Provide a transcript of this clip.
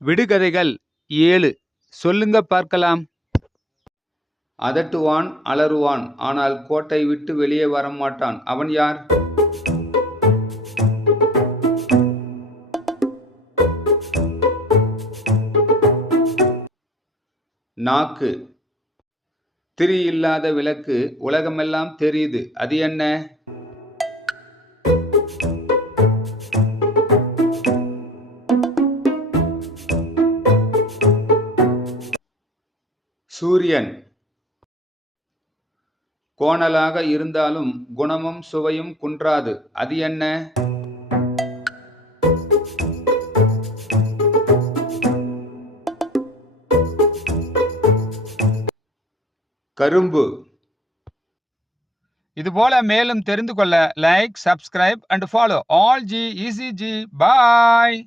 விடுகதைகள் 7 சொல்லுங்க பார்க்கலாம். அதட்டுவான், அலறுவான், ஆனால் கோட்டை விட்டு வெளியே வரமாட்டான். அவன் யார்? நாக்கு. திரி இல்லாத விளக்கு உலகமெல்லாம் தெரியுது. அது என்ன? சூரியன். கோணலாக இருந்தாலும் குணமும் சுவையும் குன்றாது. அது என்ன? கரும்பு. இதுபோல மேலும் தெரிந்து கொள்ள like, subscribe and follow all G easy G. Bye.